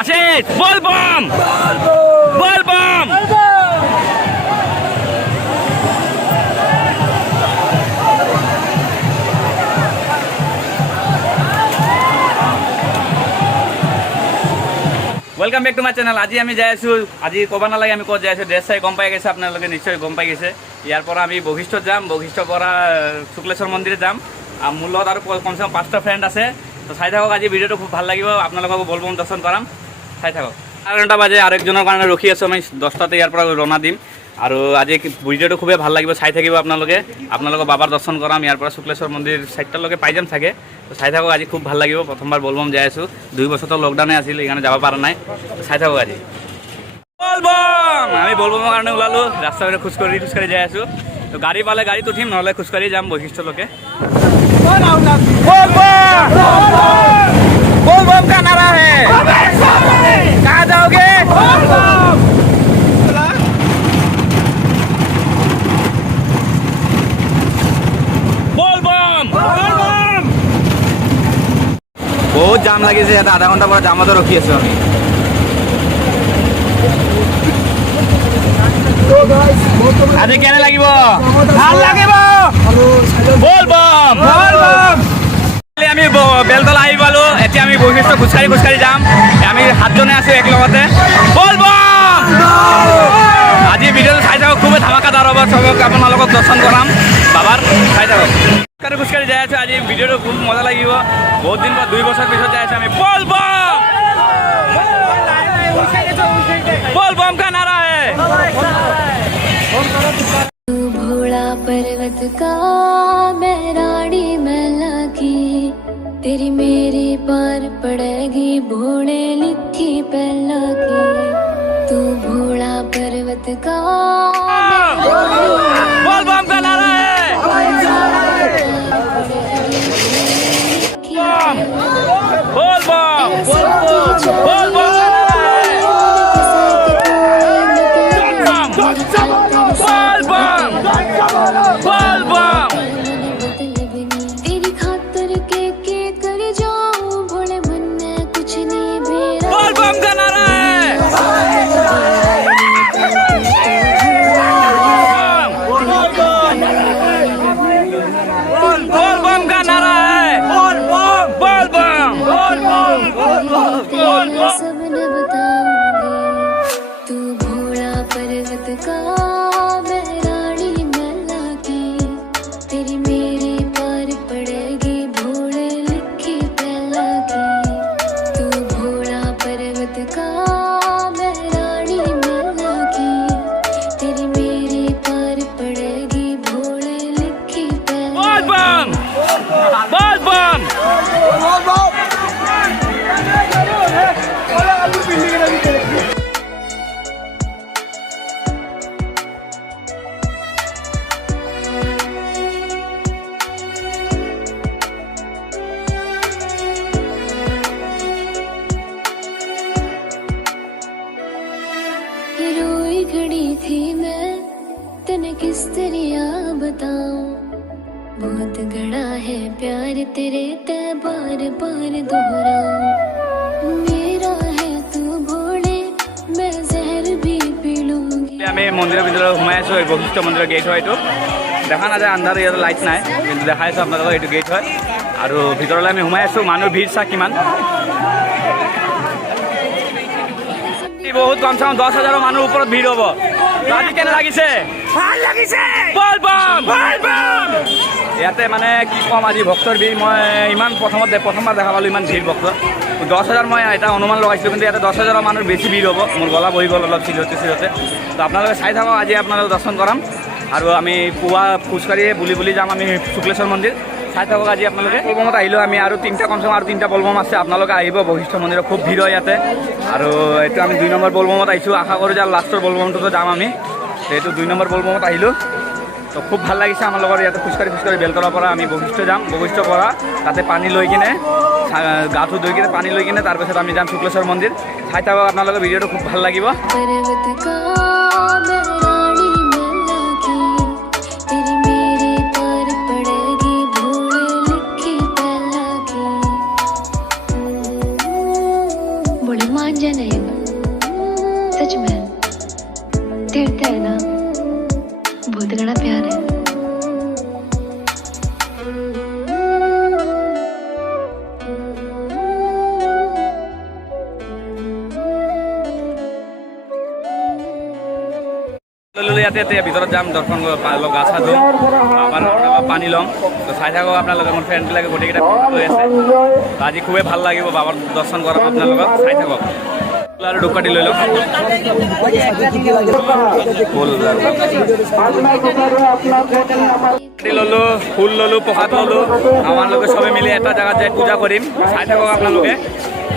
আশিস বল বম বল বম। Welcome back to my channel. আজি আমি যাই আছোঁ, আজি ক'ব নালাগে আমি ক'ত যাই আছোঁ, ড্ৰেছ চাই গম পাই গৈছে, আপোনালোকে নিশ্চয় গম পাই গৈছে। ইয়াৰ পৰা আমি বশিষ্ঠত যাম, বশিষ্ঠৰ পৰা শুক্লেশ্বৰ মন্দিৰত যাম। মোৰ লগত আৰু কমচে কম 5টা ফ্ৰেণ্ড আছে। তো চাই থাকক, আজি ভিডিঅ'টো খুব ভাল লাগিব, আপোনালোকক বলবম দৰ্শন কৰাম, চাই থাকক। 8টা বাজে আৰু একজনৰ কাৰণে ৰখি আছোঁ আমি, 10টাতে ইয়াৰ পৰা ৰওনা দিম। আৰু আজি ভিডিঅ'টো খুবেই ভাল লাগিব, চাই থাকিব আপোনালোকে। আপোনালোকক বাবাৰ দৰ্শন কৰাম, ইয়াৰ পৰা শুক্লেশ্বৰ মন্দিৰ 4টালৈকে পাই যাম চাগে। তো চাই থাকক, আজি খুব ভাল লাগিব। প্ৰথমবাৰ বলবম যাই আছোঁ, 2 বছৰতো লকডাউনে আছিল, সেইকাৰণে যাব পৰা নাই। চাই থাকক আজি বলবম। আমি বলবমৰ কাৰণে ওলালোঁ, ৰাস্তাৰে খোজকাঢ়ি যাই আছোঁ। তো গাড়ী পালে গাড়ীত উঠিম, নহ'লে খোজকাঢ়ি যাম বশিষ্ঠলৈকে। বলবম কা নাৰা হে, কहाँ जाओगे? বহুত জাম লাগিছে ইয়াতে, আধা ঘণ্টাৰ পৰা জামতে ৰখি আছোঁ আমি। আজি কেনে লাগিব? ভাল লাগিব। বলবম আমি বেলতলা আহি পালোঁ, এতিয়া আমি বশিষ্ঠ খোজকাঢ়ি যাম। আমি 7জনে আছোঁ একেলগতে। বলবম। আজি ভিডিঅ'টো চাই থাকক, খুবেই ধামাকাদাৰ হ'ব, চবক আপোনালোকক দৰ্শন কৰাম বাবাৰ, চাই থাকক। খোজকাঢ়ি যাই আছোঁ, আজি ভিডিঅ'টো খুব মজা লাগিব। বহুত দিন 2 বছৰ পিছত যাই আছোঁ আমি। বলবম বলবম কা নাৰা হে। भोला पर्वत का मैं रानी मैला की, तेरी मेरी पार पड़ेगी भोले लिखी पहला की। तू भोला पर्वत का बलबम का नारा है। बलबम बलबम तेरी खातर के कर जाऊं भोले मन में कुछ नहीं मेरा। बलबम का नारा है। बलबम का नारा है। बलबम सब न बताऊंगी, तू भोला पर्वत का मैं रानी मैला की, तेरी मेरी पार पड़ेगी भोले लिखी पहला की। तू भोला पर्वत का मैं रानी मैला की, तेरी मेरी पार पड़ेगी भोले लिखी पहला। बलबम बलबम रोई खड़ी थी मैं, तने किस तरह बताऊं, बहुत गड़ा है प्यार तेरे ते बार बार दोहराऊं। मेरा है तू भोले, मैं जहर भी पी लूंगी। আমি মন্দিৰৰ ভিতৰত সোমাই আছোঁ, এই বশিষ্ঠ মন্দিৰৰ গেট হয় এইটো। দেখা নাযায়, আন্ধাৰ, ইয়াতে লাইট নাই, কিন্তু দেখাই আছোঁ আপোনালোকক, এইটো গেট হয়। আৰু ভিতৰলৈ আমি সোমাই আছোঁ, মানুহৰ ভিৰ চা কিমান। বহুত কমচে কম 10,000 মানুহৰ ওপৰত ভিৰ হ'ব। আজি কেনে লাগিছে? ভাল লাগিছে। বলবম বলবম। ইয়াতে মানে কি ক'ম, আজি ভক্তৰ ভিৰ মই ইমান প্ৰথমবাৰ দেখা পালোঁ, ইমান ভিৰ ভক্ত। 10,000 মই এটা অনুমান লগাইছিলোঁ, কিন্তু ইয়াতে 10,000 মানুহৰ বেছি ভিৰ হ'ব। মোৰ গলা বহি গ'ল অলপ চিৰতে। তো আপোনালোকে চাই থাকক, আজি আপোনালোকক দৰ্শন কৰাম। আৰু আমি পুৱা খোজকাঢ়িয়ে বুলি যাম আমি শুক্লেশ্বৰ মন্দিৰ, চাই থাকক। আজি আপোনালোকে বলবমত আহিলোঁ আমি, আৰু কমচে কম 3টা বলবম আছে, আপোনালোকে আহিব বশিষ্ঠ মন্দিৰত, খুব ভিৰ হয় ইয়াতে। আৰু এইটো আমি 2 নম্বৰ বলবমত আহিছোঁ, আশা কৰোঁ যে লাষ্টৰ বলবমটোতো যাম আমি। এইটো 2 নম্বৰ বলবমত আহিলোঁ। তো খুব ভাল লাগিছে আমাৰ লগত ইয়াতে খোজকাঢ়ি বেলতলাৰ পৰা আমি বশিষ্ঠ যাম। বশিষ্ঠৰ পৰা তাতে পানী লৈ কিনে, গাটো ধুই কিনে পানী লৈ কিনে তাৰপিছত আমি যাম শুক্লেশ্বৰ মন্দিৰ। চাই থাকক আপোনালোকে, ভিডিঅ'টো খুব ভাল লাগিব। पर्वत का मैं रानी मैला की, तेरी मेरी पार पड़ेगी भोले लिखी पहला की। मान जाना ये सच में तेरे ते ना बहुत बड़ा प्यार है। ইয়াতে ভিতৰত যাম দৰ্শন গা চা ধুম পানী ল'ম তো চাই থাকক আপোনালোকে মোৰ ফ্ৰেণ্ডবিলাকে গোটেইকেইটা লৈ আছে আজি খুবেই ভাল লাগিব বাবাৰ দৰ্শন কৰাত আপোনালোকক চাই থাকক আৰু দুপাটি লৈ লওক ল'লোঁ ফুল ল'লোঁ প্ৰসাদ ল'লোঁ আমালোকে চবে মিলি এটা জেগাত যাই পূজা কৰিম চাই থাকক আপোনালোকে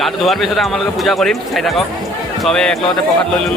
গাটো ধোৱাৰ পিছতে আমালোকে পূজা কৰিম চাই থাকক চবে একেলগতে প্ৰসাদ লৈ ল'লোঁ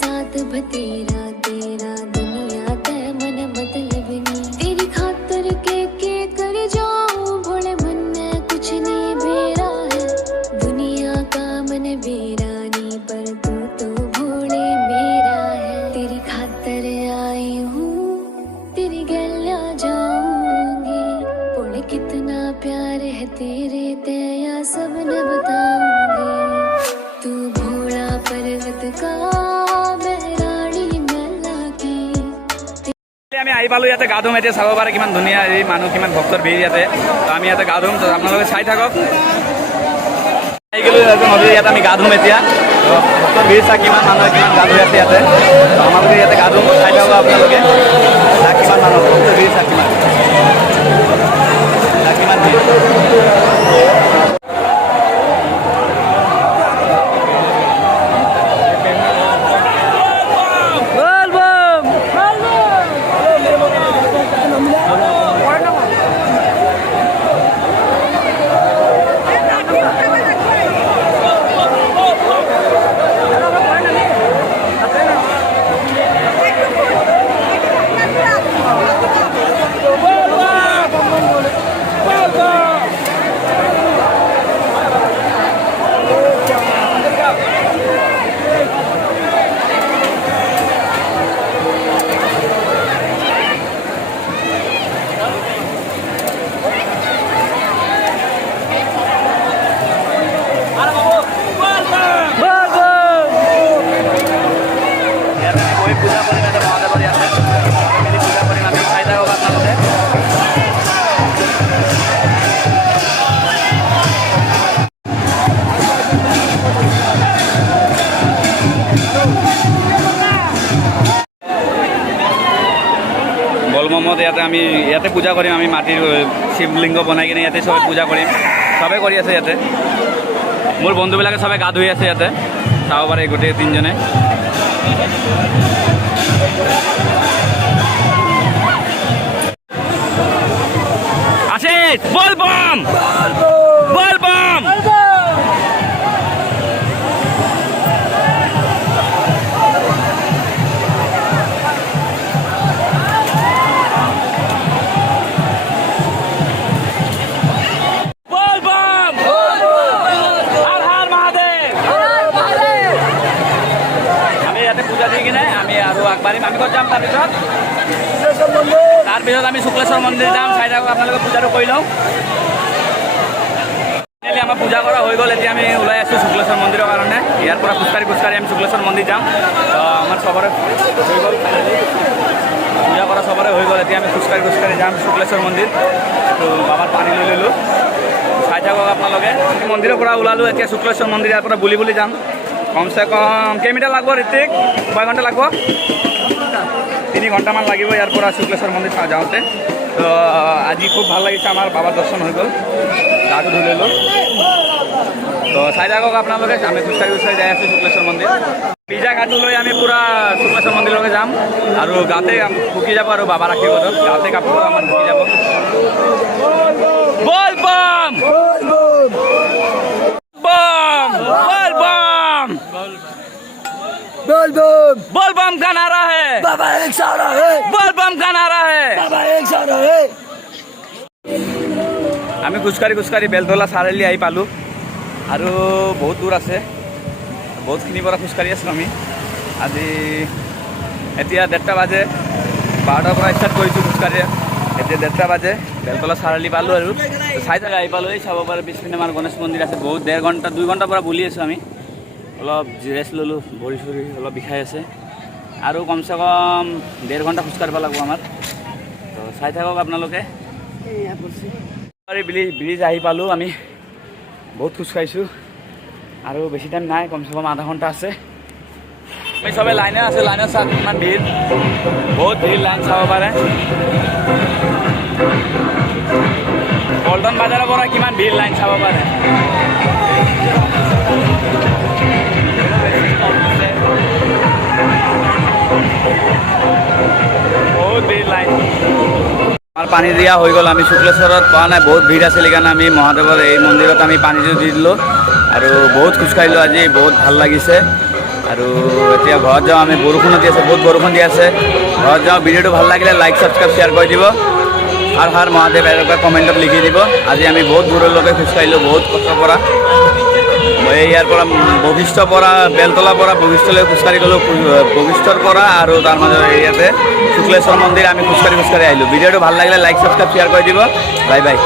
साथ बतेरा तेरा दुनिया ते मन मतलब नहीं तेरी खातर के कर जाऊं भोले मन में कुछ नहीं बेरा है दुनिया का मन बेरा नहीं पर तू तो भोले मेरा है तेरी खातर आई हूँ तेरी गलिया जाऊंगी भोले कितना प्यार है तेरे ते या सब न बताऊंगी तू भोला पर्वत का আমি আহি পালোঁ ইয়াতে গা ধুম এতিয়া চাব পাৰে কিমান ধুনীয়া এই মানুহ কিমান ভক্তৰ ভিৰ ইয়াতে তো আমি ইয়াতে গা ধুম তো আপোনালোকে চাই থাকক আহি গ'লোঁ নদীৰ ইয়াতে আমি গা ধুম এতিয়া ভক্তৰ ভিৰ চাই কিমান মানুহে কিমান গা ধুই আছে ইয়াতে তো আমালোকে ইয়াতে গা ধুম চাই থাকক আপোনালোকে কিমান মানুহ ভক্তৰ ভিৰ চাই কিমান ভিৰ বলমমত ইয়াতে আমি ইয়াতে পূজা কৰিম আমি মাটিৰ শিৱলিংগ বনাই কিনে ইয়াতে চবে পূজা কৰিম চবে কৰি আছে ইয়াতে মোৰ বন্ধুবিলাকে চবে গা ধুই আছে ইয়াতে চাব পাৰে গোটেই তিনিজনে আশিষ বলবম বলবম আমি আৰু আগবাঢ়িম আমি ক'ত যাম তাৰপিছত আমি শুক্লেশ্বৰ মন্দিৰ যাম চাই থাকক আপোনালোকে পূজাটো কৰি লওঁ আমাৰ পূজা কৰা হৈ গ'ল এতিয়া আমি ওলাই আছোঁ শুক্লেশ্বৰ মন্দিৰৰ কাৰণে ইয়াৰ পৰা খোজকাঢ়ি আমি শুক্লেশ্বৰ মন্দিৰ যাম আমাৰ চবৰে হৈ গ'ল পূজা কৰা চবৰে হৈ গ'ল এতিয়া আমি খোজকাঢ়ি যাম শুক্লেশ্বৰ মন্দিৰ তো বাবাৰ পানী লৈ ল'লোঁ চাই থাকক আপোনালোকে মন্দিৰৰ পৰা ওলালোঁ এতিয়া শুক্লেশ্বৰ মন্দিৰ ইয়াৰ পৰা বুলি যাম কমচে কম কেইমিটাৰ লাগিব ঋতিক কয় ঘণ্টা লাগিব 3 ঘণ্টামান লাগিব ইয়াৰ পৰা শুক্লেশ্বৰ মন্দিৰ যাওঁতে তো আজি খুব ভাল লাগিছে আমাৰ বাবাৰ দৰ্শন হৈ গ'ল গাটো ধুই ল'লোঁ তো চাই থাকক আপোনালোকে আমি খোজকাঢ়ি যাই আছোঁ শুক্লেশ্বৰ মন্দিৰ পিজা গাটো লৈ আমি পূৰা শুক্লেশ্বৰ মন্দিৰলৈকে যাম আৰু গাতে ঢুকি যাব আৰু বাবাৰ আশীৰ্বাদত গাতে কাপোৰ আমাৰ ঢুকি যাব বল বম बम बोल बम बोल बम बोल बम का नारा है बाबा एक सारा है बोल बम का नारा है बाबा एक सारा है আমি খোজকাঢ়ি বেলতলা চাৰিআলি আহি পালোঁ আৰু বহুত দূৰ আছে বহুতখিনিৰ পৰা খোজকাঢ়ি আছোঁ আমি আজি এতিয়া 1:30 বাজে 12টাৰ পৰা ষ্টাৰ্ট কৰিছোঁ খোজকাঢ়ি এতিয়া 1:30 বাজে বেলতলা চাৰিআলি পালোঁ আৰু চাই থাকা আহি পালোঁ। এই চাব পাৰে পিছপিনে আমাৰ গণেশ মন্দিৰ আছে। বহুত 2 ঘণ্টাৰ পৰা বলি আছোঁ আমি। অলপ ৰেষ্ট ল'লোঁ, ভৰি চৰি অলপ বিষাই আছে আৰু কমচে কম 1.5 ঘণ্টা খোজকাঢ়িব লাগিব আমাৰ। তো চাই থাকক আপোনালোকে। ব্ৰিজ আহি পালোঁ আমি। বহুত খোজকাঢ়িছোঁ আৰু বেছি টাইম নাই, কমচে কম আধা ঘণ্টা আছে। আমি চবে লাইনে আছে, লাইনত চাওক ইমান ভিৰ, বহুত ভিৰ, লাইন চাব পাৰে। পল্টন বাজাৰৰ পৰা কিমান ভিৰ, লাইন চাব পাৰে। বহুত ভিৰ লাইন। আমাৰ পানী দিয়া হৈ গ'ল। আমি শুক্লেশ্বৰত পোৱা নাই, বহুত ভিৰ আছিল সেইকাৰণে আমি মহাদেৱৰ এই মন্দিৰত আমি পানীটো দি দিলোঁ আৰু বহুত খোজকাঢ়িলোঁ আজি, বহুত ভাল লাগিছে। আৰু এতিয়া ঘৰত যাওঁ আমি। বৰষুণো দি আছে, বহুত বৰষুণ দি আছে। ঘৰত যাওঁ। ভিডিঅ'টো ভাল লাগিলে লাইক ছাবস্ক্ৰাইব শ্বেয়াৰ কৰি দিব। হৰ হৰ মহাদেৱ এনেকুৱা কমেণ্টত লিখি দিব। আজি আমি বহুত দূৰলৈকে খোজকাঢ়িলোঁ, বহুত কষ্টৰ পৰা। মই ইয়াৰ পৰা বশিষ্ঠৰ পৰা, বেলতলাৰ পৰা বশিষ্ঠলৈ খোজকাঢ়ি গ'লোঁ। বশিষ্ঠৰ পৰা আৰু তাৰ মাজত ইয়াতে শুক্লেশ্বৰ মন্দিৰ আমি খোজকাঢ়ি আহিলোঁ। ভিডিঅ'টো ভাল লাগিলে লাইক ছাবস্ক্ৰাইব শ্বেয়াৰ কৰি দিব। Bye bye.